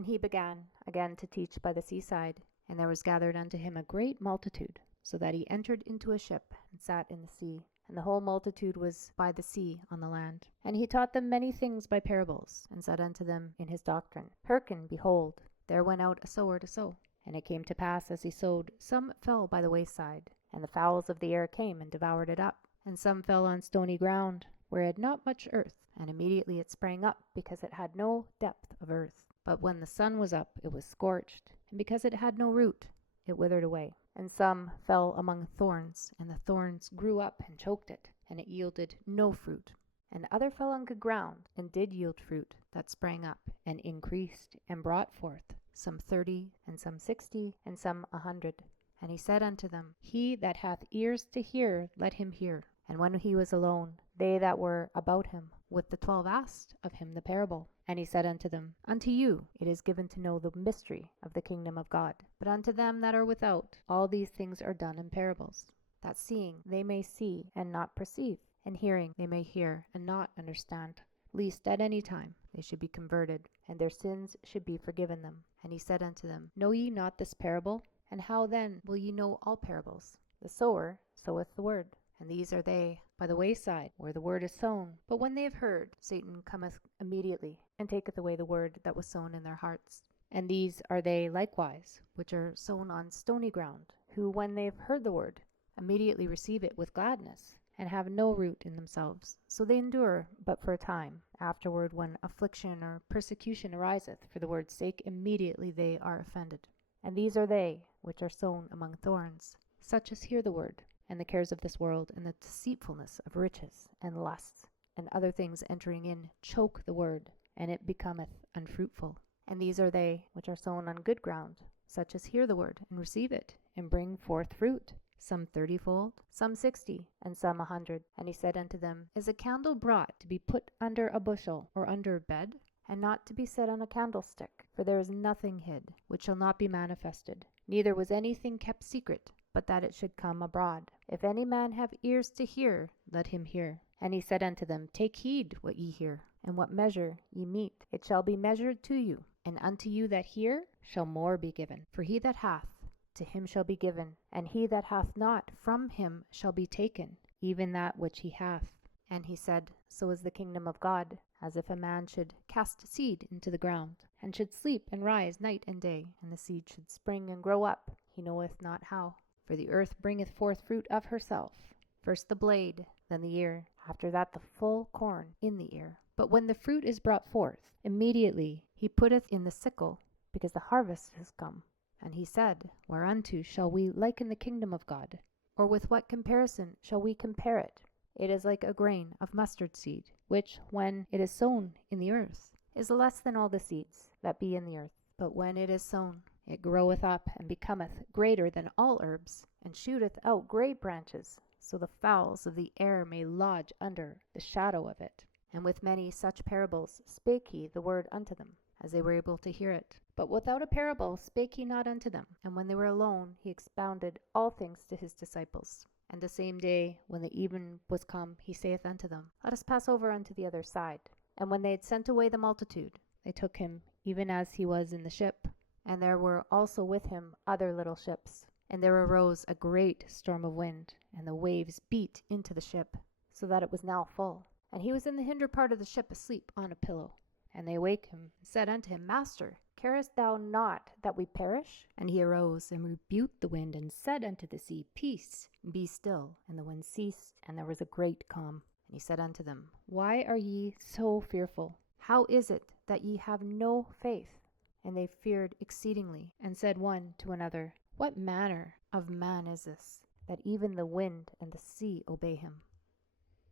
And he began again to teach by the seaside. And there was gathered unto him a great multitude, so that he entered into a ship, and sat in the sea. And the whole multitude was by the sea on the land. And he taught them many things by parables, and said unto them in his doctrine, Hearken, behold, there went out a sower to sow. And it came to pass, as he sowed, some fell by the wayside, and the fowls of the air came and devoured it up. And some fell on stony ground, where it had not much earth, and immediately it sprang up, because it had no depth of earth. But when the sun was up, it was scorched, and because it had no root, it withered away. And some fell among thorns, and the thorns grew up and choked it, and it yielded no fruit. And other fell on good ground, and did yield fruit, that sprang up, and increased, and brought forth, some 30, and some 60, and some 100. And he said unto them, He that hath ears to hear, let him hear. And when he was alone, they that were about him with the 12 asked of him the parable. And he said unto them, Unto you it is given to know the mystery of the kingdom of God. But unto them that are without, all these things are done in parables, that seeing they may see and not perceive, and hearing they may hear and not understand, lest at any time they should be converted, and their sins should be forgiven them. And he said unto them, Know ye not this parable? And how then will ye know all parables? The sower soweth the word. And these are they by the wayside, where the word is sown. But when they have heard, Satan cometh immediately, and taketh away the word that was sown in their hearts. And these are they likewise, which are sown on stony ground, who, when they have heard the word, immediately receive it with gladness, and have no root in themselves. So they endure but for a time. Afterward, when affliction or persecution ariseth for the word's sake, immediately they are offended. And these are they which are sown among thorns, such as hear the word, and the cares of this world, and the deceitfulness of riches, and lusts, and other things entering in, choke the word, and it becometh unfruitful. And these are they which are sown on good ground, such as hear the word, and receive it, and bring forth fruit, some 30-fold, some 60, and some 100. And he said unto them, Is a candle brought to be put under a bushel, or under a bed? And not to be set on a candlestick? For there is nothing hid, which shall not be manifested, neither was anything kept secret, but that it should come abroad. If any man have ears to hear, let him hear. And he said unto them, Take heed what ye hear, and what measure ye mete, it shall be measured to you. And unto you that hear shall more be given. For he that hath, to him shall be given, and he that hath not, from him shall be taken, even that which he hath. And he said, So is the kingdom of God, as if a man should cast seed into the ground, and should sleep and rise night and day, and the seed should spring and grow up, he knoweth not how. For the earth bringeth forth fruit of herself, first the blade, then the ear, after that the full corn in the ear. But when the fruit is brought forth, immediately he putteth in the sickle, because the harvest is come. And he said, Whereunto shall we liken the kingdom of God? Or with what comparison shall we compare it? It is like a grain of mustard seed, which, when it is sown in the earth, is less than all the seeds that be in the earth. But when it is sown, it groweth up, and becometh greater than all herbs, and shooteth out great branches, so the fowls of the air may lodge under the shadow of it. And with many such parables spake he the word unto them, as they were able to hear it. But without a parable spake he not unto them. And when they were alone, he expounded all things to his disciples. And the same day, when the even was come, he saith unto them, Let us pass over unto the other side. And when they had sent away the multitude, they took him even as he was in the ship. And there were also with him other little ships. And there arose a great storm of wind, and the waves beat into the ship, so that it was now full. And he was in the hinder part of the ship asleep on a pillow. And they awake him, and said unto him, Master, carest thou not that we perish? And he arose, and rebuked the wind, and said unto the sea, Peace, be still. And the wind ceased, and there was a great calm. And he said unto them, Why are ye so fearful? How is it that ye have no faith? And they feared exceedingly, and said one to another, What manner of man is this, that even the wind and the sea obey him?